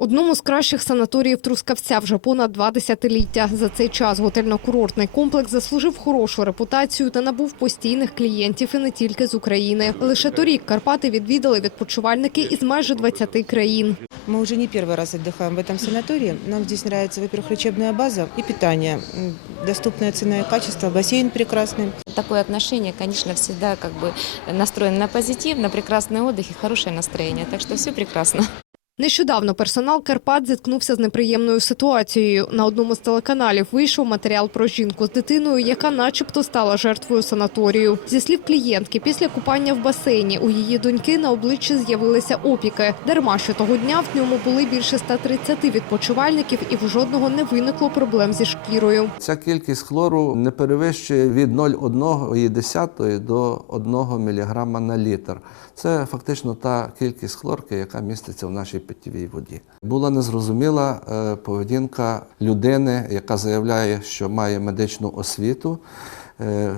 Одному з кращих санаторіїв Трускавця вже понад два десятиліття. За цей час готельно-курортний комплекс заслужив хорошу репутацію та набув постійних клієнтів і не тільки з України. Лише торік Карпати відвідали відпочивальники із майже 20 країн. Мы уже не первый раз отдыхаем в этом санатории. Нам здесь нравится, во-первых, лечебная база и питание. М, Доступная цена и качество, бассейн прекрасный. Такое отношение, конечно, всегда как бы настроено на позитив, на прекрасный отдых и хорошее настроение. Так что все прекрасно. Нещодавно персонал Карпат зіткнувся з неприємною ситуацією. На одному з телеканалів вийшов матеріал про жінку з дитиною, яка начебто стала жертвою санаторію. Зі слів клієнтки, після купання в басейні у її доньки на обличчі з'явилися опіки. Дарма що того дня в ньому були більше 130 відпочивальників, і в жодного не виникло проблем зі шкірою. Ця кількість хлору не перевищує від 0,1 до 1 мг на літр. Це фактично та кількість хлорки, яка міститься в нашій питтєвій воді. Була незрозуміла е, поведінка людини, яка заявляє, що має медичну освіту. е,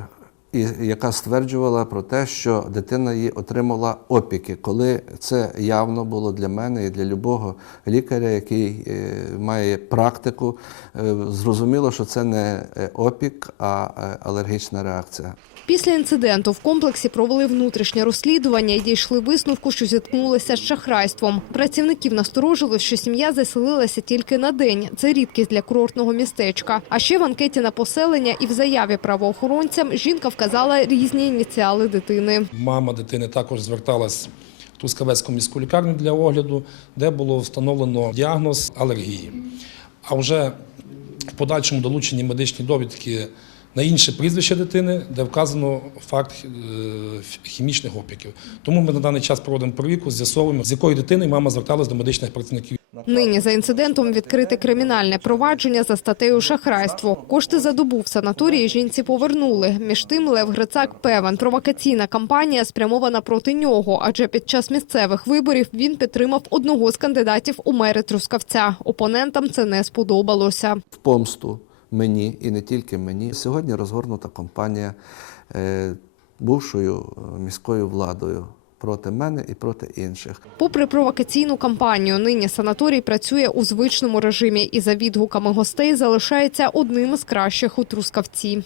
і яка стверджувала про те, що дитина її отримала опіки, коли це явно було для мене і для любого лікаря, який е, має практику, зрозуміло, що це не опік, а алергічна реакція. Після інциденту в комплексі провели внутрішнє розслідування і дійшли висновку, що зіткнулися з шахрайством. Працівників насторожило, що сім'я заселилася тільки на день. Це рідкість для курортного містечка. А ще в анкеті на поселення і в заяві правоохоронцям жінка вказала різні ініціали дитини. Мама дитини також зверталась в Трускавецьку міську лікарню для огляду, де було встановлено діагноз алергії. А вже в подальшому долучені медичні довідки на інше прізвище дитини, де вказано факт е, хімічних опіків. Тому ми на даний час проводимо перевірку, з'ясовуємо, з якою дитиною мама зверталась до медичних працівників. Нині за інцидентом відкрите кримінальне провадження за статтею шахрайство. Кошти за добу в санаторії жінці повернули. Між тим Лев Грицак певен, провокаційна кампанія спрямована проти нього, адже під час місцевих виборів він підтримав одного з кандидатів у мери Трускавця. Опонентам це не сподобалося. В помсту мені і не тільки мені. Сьогодні розгорнута кампанія е, бувшою е, міською владою проти мене і проти інших. Попри провокаційну кампанію, нині санаторій працює у звичному режимі і за відгуками гостей залишається одним із кращих у Трускавці.